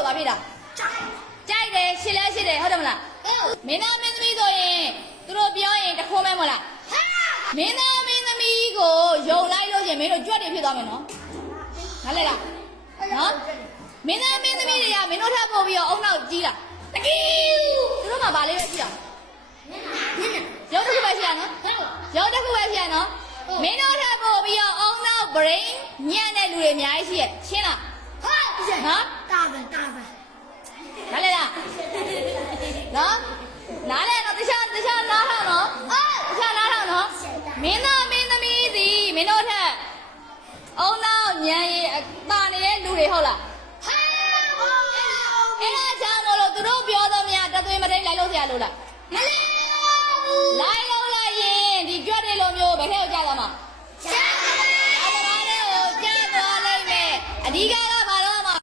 လို့ဘာဖြစ်တာကြိုက်တယ်ရှစ်လဲရှစ်တယ်ဟုတ်တယ်မလားမင်းသားမင်းသမီးဆိုရင်သူတို့ပြောရင်တခိုးမဲမလားမင်းသားမင်းသမီးကိုယုံလိုက်လို့ရှင်မင်းတို့ကြွက်တွေဖြစ်သွားမယ်နော်နားလဲလားနော်မင်းသားမင်းသမီးတွေကမင်းတို့ထပ်ပို့ပြီးတော့အုံနောက်ကြီးတာတကီးသူတို့မှဗာလေးပဲရှိအောင်ရုပ်တစ်ခုပဲရှိရနော်ရုပ်တစ်ခုပဲရှိရနော်မင်းတို့ထပ်ပို့ပြီးတော့အုံနောက် brain ညံ့တဲ့လူတွေအများကြီးရှိရဲ့ရှင်းလားဟုတ်နော်တာပဲနားလဲလားနော်နားလဲတော့တခြားနားထောင်နော်တခြားနားထောင်နော်မင်းသားမင်းသမီးစီမင်းတို့ထက်အုံနောက်ညံ့ရဲ့တာနေတဲ့လူတွေဟုတ်လားအဲ့ဒါကြောင့်မို့လို့သူတို့ပြောတော့များတသွေးမထိန်လိုက်လို့ဆရာလို့လားမလေး